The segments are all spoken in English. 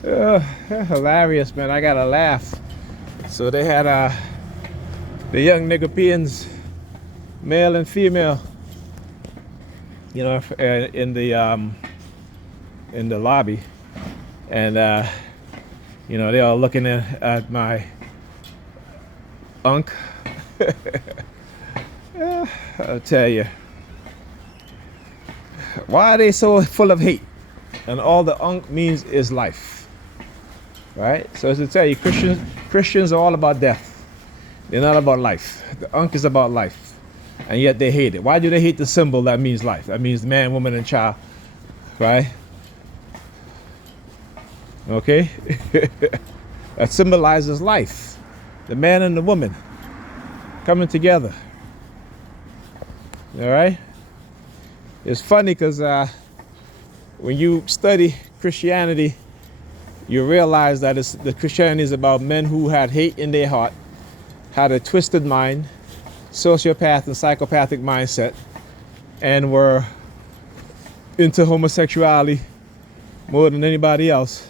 Hilarious, man. I gotta laugh. So they had the young Nigerians, male and female, in the lobby, and they all looking at my unk. I'll tell you, why are they so full of hate? And all the unk means is life, right? So as I tell you, Christians are all about death. They're not about life. The unk is about life, and yet they hate it. Why do they hate the symbol that means life? That means man, woman, and child, right? Okay, that symbolizes life, the man and the woman coming together. All right. It's funny because when you study Christianity, you realize that the Christianity is about men who had hate in their heart, had a twisted mind, sociopath and psychopathic mindset, and were into homosexuality more than anybody else,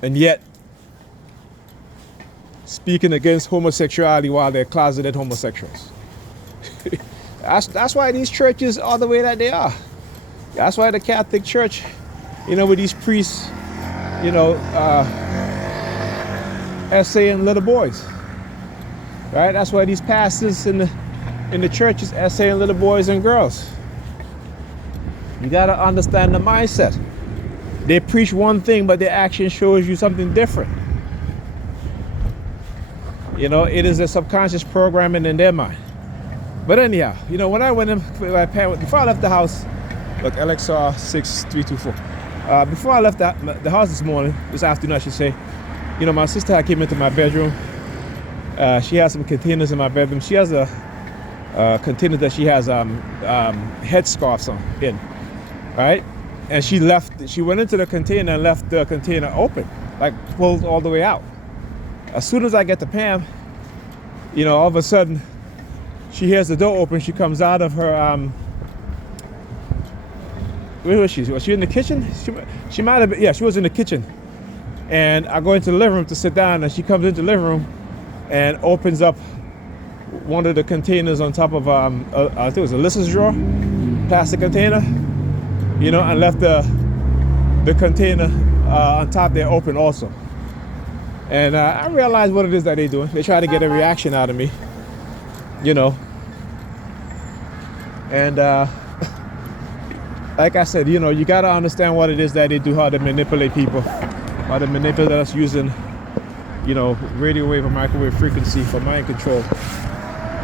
and yet speaking against homosexuality while they're closeted homosexuals. That's why these churches are the way that they are. That's why the Catholic Church, with these priests, essaying little boys, right? That's why these pastors in the churches essaying little boys and girls. You gotta understand the mindset. They preach one thing, but their action shows you something different. It is a subconscious programming in their mind. But anyhow, when I went in with my parents, before I left the house, look, LXR 6324. Before I left the house this afternoon, I should say, my sister came into my bedroom. She has some containers in my bedroom. She has a container that she has headscarves in, right? And she went into the container and left the container open, like pulled all the way out. As soon as I get to Pam, all of a sudden, she hears the door open. She comes out of her, where was she? Was she in the kitchen? She might have been, yeah, she was in the kitchen. And I go into the living room to sit down, and she comes into the living room and opens up one of the containers on top of, I think it was a Alyssa's drawer, plastic container, and left the container on top there open also. And I realized what it is that they're doing. They try to get a reaction out of me, And like I said, you got to understand what it is that they do, how they manipulate people, how they manipulate us using, radio wave or microwave frequency for mind control.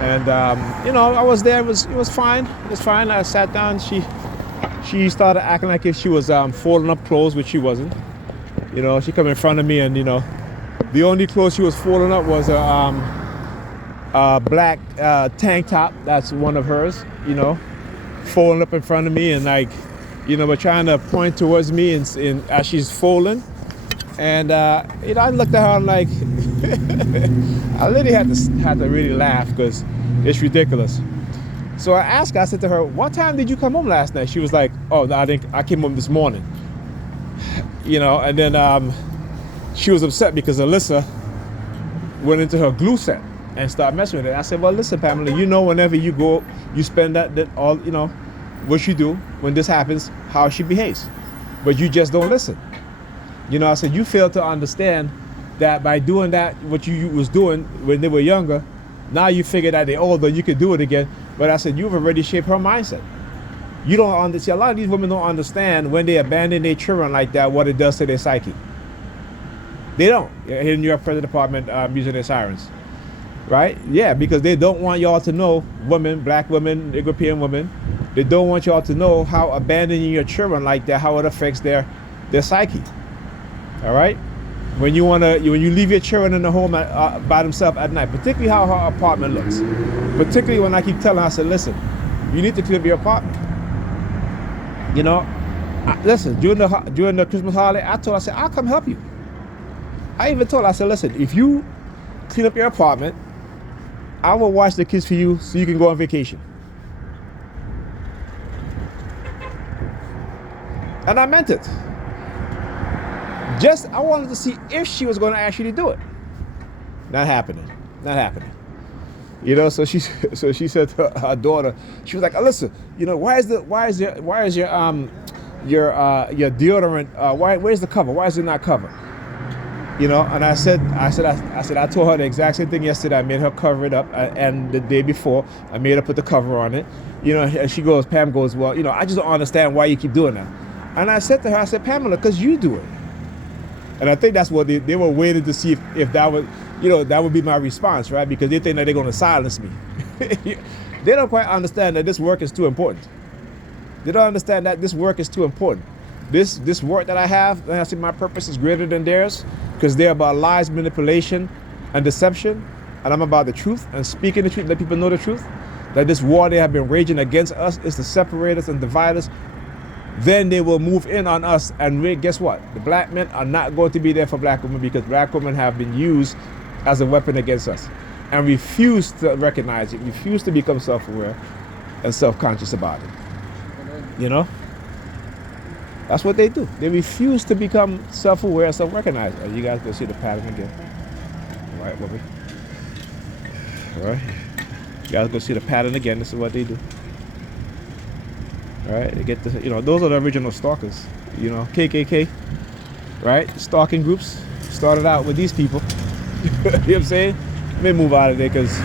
And, I was there. It was fine. It was fine. I sat down. She started acting like if she was folding up clothes, which she wasn't. She come in front of me and, the only clothes she was folding up was a black tank top. That's one of hers, folding up in front of me and but trying to point towards me and as she's folding. And, I looked at her and like, I literally had to really laugh because it's ridiculous. So I asked her, I said to her, what time did you come home last night? She was like, oh, no, I came home this morning. And then she was upset because Alyssa went into her glue set and started messing with it. I said, well, listen, Pamela, whenever you go, you spend that all, what you do when this happens, how she behaves. But you just don't listen. I said, you fail to understand that by doing that, what you was doing when they were younger, now you figure that they're older, you could do it again. But I said, you've already shaped her mindset. You don't understand. A lot of these women don't understand when they abandon their children like that, what it does to their psyche. They don't. Here in New York Police Department using their sirens. Right? Yeah, because they don't want y'all to know, women, black women, European women, they don't want y'all to know how abandoning your children like that, how it affects their psyche. All right? When you leave your children in the home by themselves at night, particularly how her apartment looks. Particularly when I keep telling her, I said, listen, you need to clean up your apartment. Listen, during the Christmas holiday, I told her, I said, I'll come help you. I even told her, I said, listen, if you clean up your apartment, I will watch the kids for you so you can go on vacation. And I meant it. Just, I wanted to see if she was going to actually do it. Not happening. Not happening. You know, so she said to her daughter, she was like, "Alyssa, you know, why is your deodorant, where's the cover? Why is it not covered?" You know, and I told her the exact same thing yesterday. I made her cover it up, and the day before, I made her put the cover on it. You know, and she goes, Pam goes, "Well, you know, I just don't understand why you keep doing that." And I said to her, I said, "Pamela, because you do it." And I think that's what they were waiting to see if that would, you know, that would be my response, right? Because they think that they're going to silence me. They don't quite understand that this work is too important. They don't understand that this work is too important. This work that I have, and I see my purpose is greater than theirs, because they're about lies, manipulation, and deception, and I'm about the truth and speaking the truth, let people know the truth. That this war they have been raging against us is to separate us and divide us. Then they will move in on us, and guess what? The black men are not going to be there for black women, because black women have been used as a weapon against us, and refuse to recognize it, refuse to become self-aware and self-conscious about it. You know? That's what they do. They refuse to become self-aware and self-recognized. You guys go see the pattern again. All right, Bobby. All right. You guys go see the pattern again. This is what they do. All right. They get the, you know, those are the original stalkers. You know, KKK. Right? Stalking groups started out with these people. You know what I'm saying? Let me move out of there, because,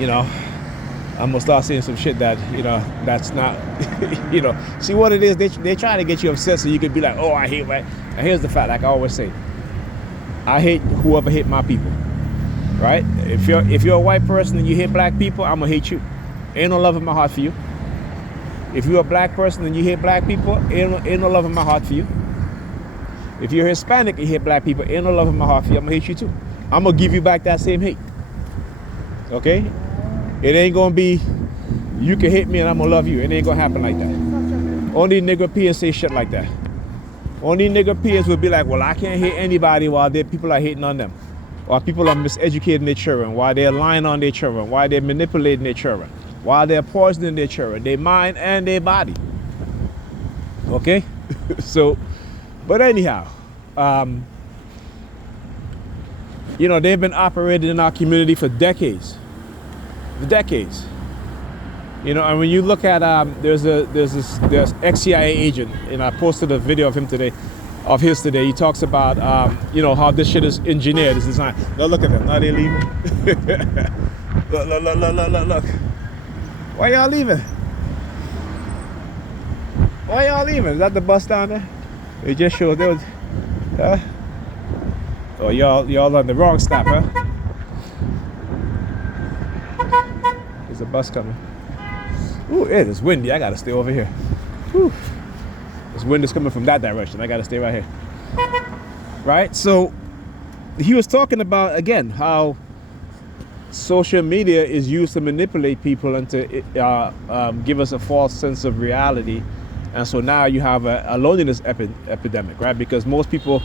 you know, I'm gonna start saying some shit that, you know, that's not, you know. See what it is? They try to get you upset so you can be like, "Oh, I hate white." And here's the fact, like I always say, I hate whoever hate my people, right? If you're a white person and you hate black people, I'm gonna hate you. Ain't no love in my heart for you. If you're a black person and you hate black people, ain't no love in my heart for you. If you're Hispanic and you hate black people, ain't no love in my heart for you. I'm gonna hate you too. I'm gonna give you back that same hate. Okay? It ain't gonna be, you can hate me and I'm gonna love you. It ain't gonna happen like that. Only nigger peers say shit like that. Only nigger peers will be like, "Well, I can't hate anybody while people are hating on them. While people are miseducating their children, while they're lying on their children, while they're manipulating their children, while they're poisoning their children, their mind and their body." Okay? So, but anyhow, you know, they've been operating in our community for decades. Decades, you know. And when you look at there's ex-CIA agent, and I posted a video of him today, He talks about you know, how this shit is engineered, it's designed. Now look at them, now they leaving. Look. Why y'all leaving? Why y'all leaving? Is that the bus down there? It just showed there was. Oh, y'all on the wrong stop, huh? There's a bus coming. Ooh, it is windy. I gotta stay over here. Whew. This wind is coming from that direction. I gotta stay right here. Right? So he was talking about, again, how social media is used to manipulate people and to give us a false sense of reality. And so now you have a loneliness epidemic, right? Because most people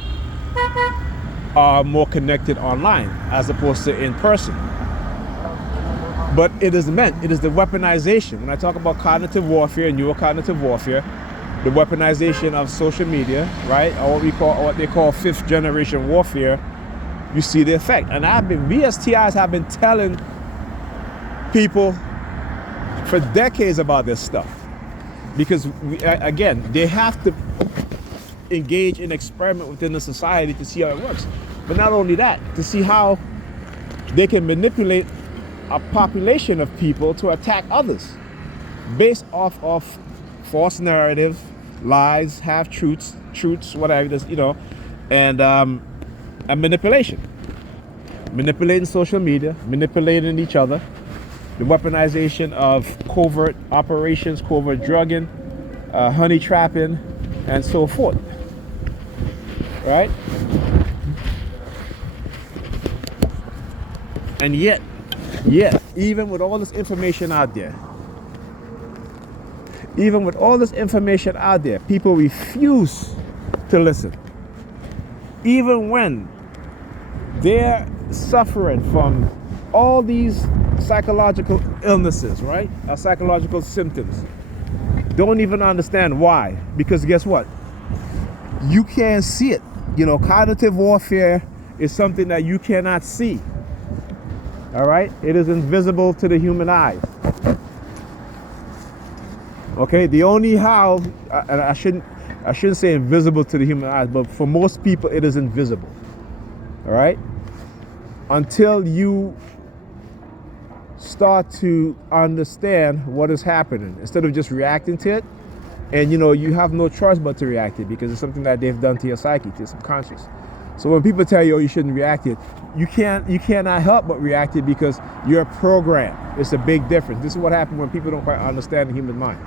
are more connected online as opposed to in person. But it is the weaponization. When I talk about cognitive warfare, neurocognitive warfare, the weaponization of social media, right, or what they call fifth generation warfare, you see the effect. And we as TIs have been telling people for decades about this stuff, because again, they have to engage in experiment within the society to see how it works. But not only that, to see how they can manipulate a population of people to attack others based off of false narrative, lies, half-truths, whatever, you know, and manipulation. Manipulating social media, manipulating each other, the weaponization of covert operations, covert drugging, honey trapping, and so forth. Right? And yet, even with all this information out there, people refuse to listen. Even when they're suffering from all these psychological illnesses, right? Or psychological symptoms. Don't even understand why. Because guess what? you can't see it. You know, cognitive warfare is something that you cannot see. All right? It is invisible to the human eyes. Okay, the only how, and I shouldn't say invisible to the human eyes, but for most people it is invisible. All right? Until you start to understand what is happening instead of just reacting to it. And you know, you have no choice but to react to it because it's something that they've done to your psyche, to your subconscious. So when people tell you, oh, you shouldn't react to it, you cannot help but react to it because you're programmed. It's a big difference. This is what happens when people don't quite understand the human mind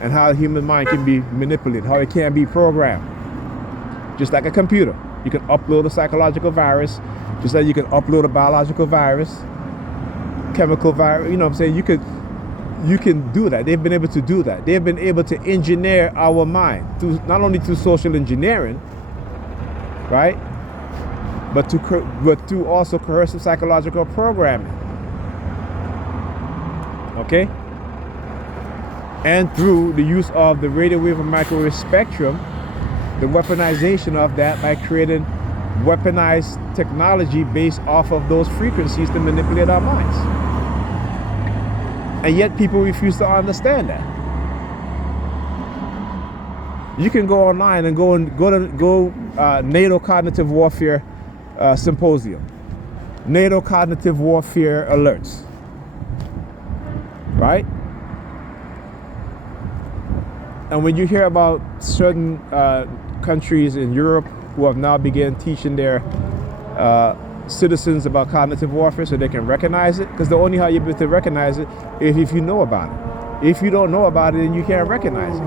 and how the human mind can be manipulated, how it can be programmed. Just like a computer. You can upload a psychological virus, just like you can upload a biological virus, chemical virus, you know what I'm saying? You can do that. They've been able to do that. They've been able to engineer our mind, not only through social engineering, right? But through also coercive psychological programming. Okay? And through the use of the radio wave and microwave spectrum, the weaponization of that by creating weaponized technology based off of those frequencies to manipulate our minds. And yet people refuse to understand that. You can go online and go to NATO Cognitive Warfare Symposium, NATO Cognitive Warfare Alerts, right? And when you hear about certain countries in Europe who have now begun teaching their citizens about cognitive warfare so they can recognize it, because the only how you're able to recognize it is if you know about it. If you don't know about it, then you can't recognize it.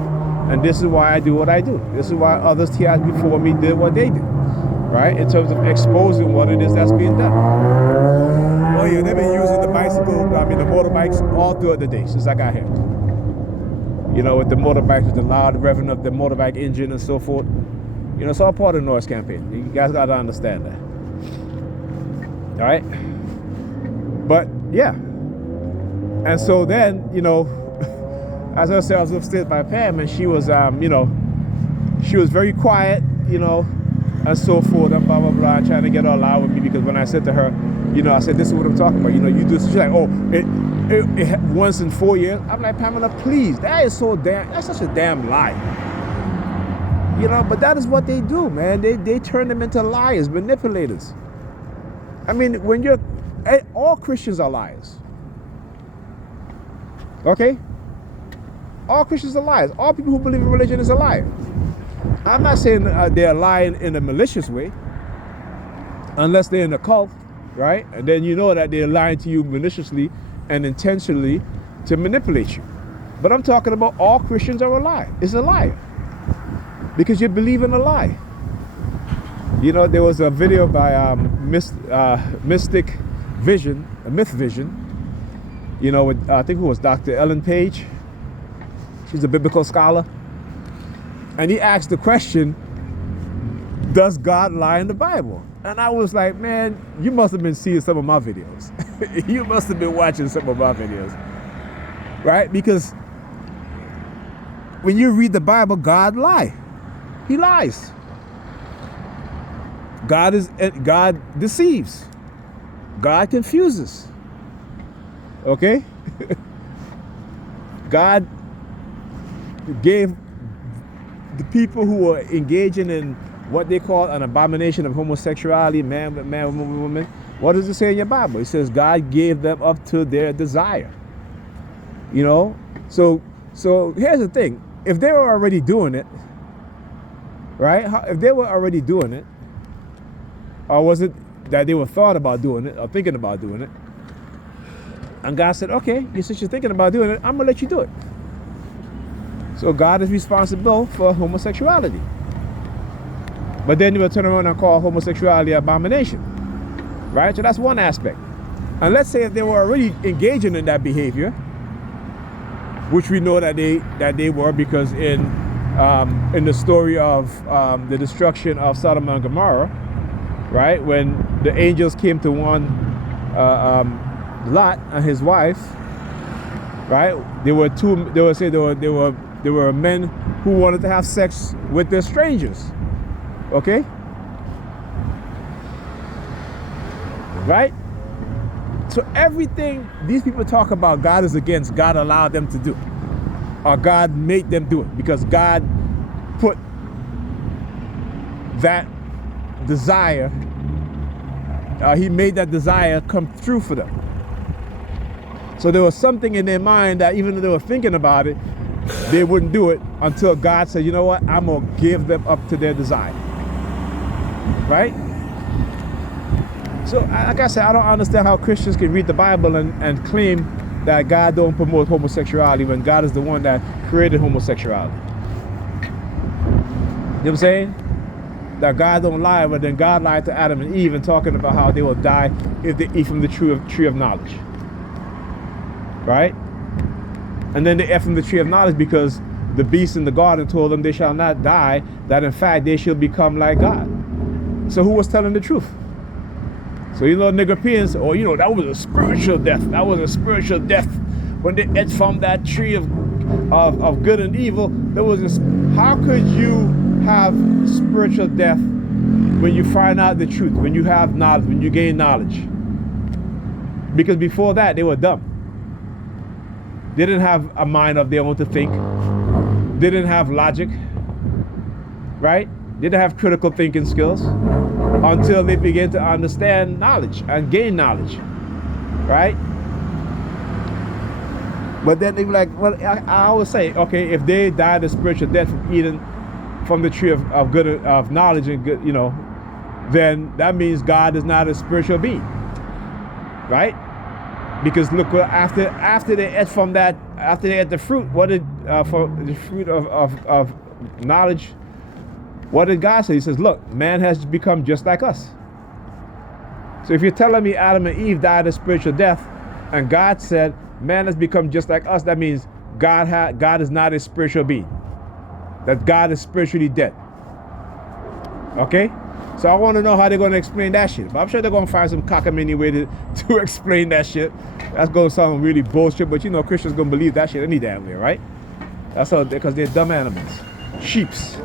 And this is why I do what I do. This is why others here before me did what they did, right? In terms of exposing what it is that's being done. Oh yeah, they've been using the motorbikes all throughout the day since I got here. You know, with the motorbikes, with the loud revving of the motorbike engine and so forth. You know, it's all part of the noise campaign. You guys got to understand that. All right? But, yeah. And so then, you know, as I said, I was upstairs by Pam, and she was, you know, she was very quiet, you know, and so forth, and blah, blah, blah, trying to get her loud with me, because when I said to her, you know, I said, this is what I'm talking about. You know, you do this. She's like, oh, it once in 4 years. I'm like, Pamela, please, that's such a damn lie. You know, but that is what they do, man. They turn them into liars, manipulators. I mean, all Christians are liars. Okay? All Christians are liars. All people who believe in religion is a liar. I'm not saying they're lying in a malicious way, unless they're in a cult, right? And then you know that they're lying to you maliciously and intentionally to manipulate you. But I'm talking about all Christians are a lie. It's a liar. Because you believe in a lie. You know, there was a video by Mystic Vision, Myth Vision, you know, with, I think it was Dr. Ellen Page. She's a biblical scholar. And he asked the question, does God lie in the Bible? And I was like, man, you must have been seeing some of my videos. You must have been watching some of my videos. Right? Because when you read the Bible, God lies. He lies. God deceives. God confuses. Okay? God gave the people who were engaging in what they call an abomination of homosexuality, man, woman. What does it say in your Bible? It says God gave them up to their desire. You know? So here's the thing. If they were already doing it, right? If they were already doing it, or was it that they were thought about doing it or thinking about doing it, and God said, okay, since you're thinking about doing it, I'm going to let you do it. So God is responsible for homosexuality. But then you will turn around and call homosexuality an abomination. Right? So that's one aspect. And let's say if they were already engaging in that behavior, which we know that they were, because in the story of the destruction of Sodom and Gomorrah, right, when the angels came to warn Lot and his wife, right, there were There were men who wanted to have sex with their strangers. Okay? Right? So everything these people talk about God is against, God allowed them to do. Or God made them do it because God put that desire, he made that desire come through for them. So there was something in their mind that even though they were thinking about it, they wouldn't do it until God said, you know what, I'm going to give them up to their desire. Right? So like I said, I don't understand how Christians can read the Bible and claim that God don't promote homosexuality when God is the one that created homosexuality. You know what I'm saying? That God don't lie, but then God lied to Adam and Eve and talking about how they will die if they eat from the tree of knowledge. Right? And then they ate from the tree of knowledge because the beast in the garden told them they shall not die, that in fact they shall become like God. So who was telling the truth? So you know, Nigerians, or you know, that was a spiritual death. That was a spiritual death when they ate from that tree of good and evil. There was this. How could you have spiritual death when you find out the truth, when you have knowledge, when you gain knowledge? Because before that, they were dumb. They didn't have a mind of their own to think. They didn't have logic, right? They didn't have critical thinking skills until they began to understand knowledge and gain knowledge, right? But then they were like, well, I always say, okay, if they died a spiritual death from eating from the tree of good, of knowledge and good, you know, then that means God is not a spiritual being, right? Because look, after they ate from that, after they ate the fruit, what did for the fruit of knowledge? What did God say? He says, look, man has become just like us. So if you're telling me Adam and Eve died a spiritual death, and God said man has become just like us, that means God is not a spiritual being. That God is spiritually dead. Okay? So I want to know how they're going to explain that shit. But I'm sure they're going to find some cockamamie way to explain that shit. That's going to sound really bullshit, but you know Christians going to believe that shit any damn way, right? That's how, because they're dumb animals. Sheeps.